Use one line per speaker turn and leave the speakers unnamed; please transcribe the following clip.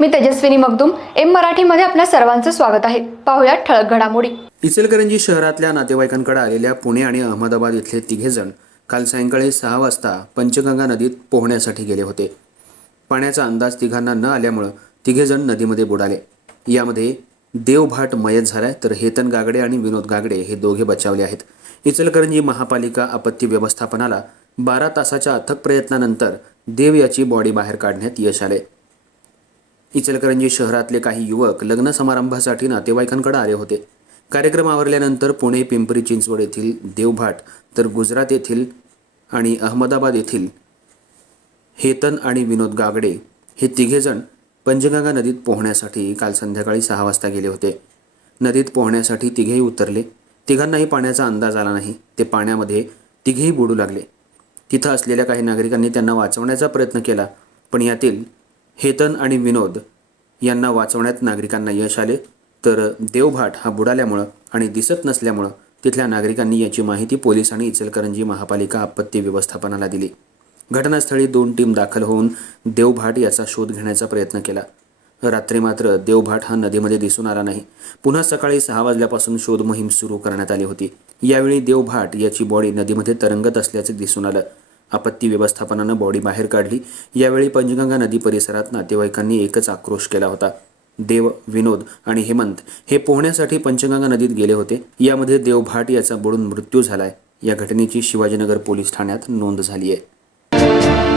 मी Tejaswini Magdum M मराठीमध्ये आपल्या सर्वांचं स्वागत आहे. पाहुयात ठळक घडामोडी.
इचलकरंजी शहरातल्या नातेवाईकांकडे आलेल्या पुणे आणि अहमदाबाद इथले तिघे जण काल सायंकाळी सहा वाजता पंचगंगा नदीत पोहण्यासाठी गेले होते. पाण्याचा अंदाज तिघांना न आल्यामुळं तिघे जण नदीमध्ये बुडाले. यामध्ये देवभाट मयत झालाय तर हेतन गागडे आणि विनोद गागडे हे दोघे बचावले आहेत. इचलकरंजी महापालिका आपत्ती व्यवस्थापनाला बारा तासाच्या अथक प्रयत्नानंतर देव याची बॉडी बाहेर काढण्यात यश आले इचलकरंजी शहरातले काही युवक लग्न समारंभासाठी नातेवाईकांकडे आले होते. कार्यक्रम आवरल्यानंतर पुणे पिंपरी चिंचवड येथील देवभाट तर गुजरात येथील आणि अहमदाबाद येथील हेतन आणि विनोद गागडे हे तिघेजण पंचगंगा नदीत पोहण्यासाठी काल संध्याकाळी सहा वाजता गेले होते. नदीत पोहण्यासाठी तिघेही उतरले. तिघांनाही पाण्याचा अंदाज आला नाही. ते पाण्यामध्ये तिघेही बुडू लागले. तिथं असलेल्या काही नागरिकांनी त्यांना वाचवण्याचा प्रयत्न केला पण यातील हेतन आणि विनोद यांना वाचवण्यात नागरिकांना यश आले. तर देवभाट हा बुडाल्यामुळं आणि दिसत नसल्यामुळं तिथल्या नागरिकांनी याची माहिती पोलीस आणि इचलकरंजी महापालिका आपत्ती व्यवस्थापनाला दिली. घटनास्थळी दोन टीम दाखल होऊन देवभाट याचा शोध घेण्याचा प्रयत्न केला. रात्री मात्र देवभाट हा नदीमध्ये दिसून आला नाही. पुन्हा सकाळी सहा वाजल्यापासून शोध मोहीम सुरू करण्यात आली होती. यावेळी देवभाट याची बॉडी नदीमध्ये तरंगत असल्याचे दिसून आलं. आपत्ती व्यवस्थापनानं बॉडी बाहेर काढली. यावेळी पंचगंगा नदी परिसरात नातेवाईकांनी एकच आक्रोश केला होता. देव विनोद आणि हेमंत हे पोहण्यासाठी पंचगंगा नदीत गेले होते. यामध्ये देवभाट याचा बुडून मृत्यू झालाय. या घटनेची शिवाजीनगर पोलीस ठाण्यात नोंद झाली आहे.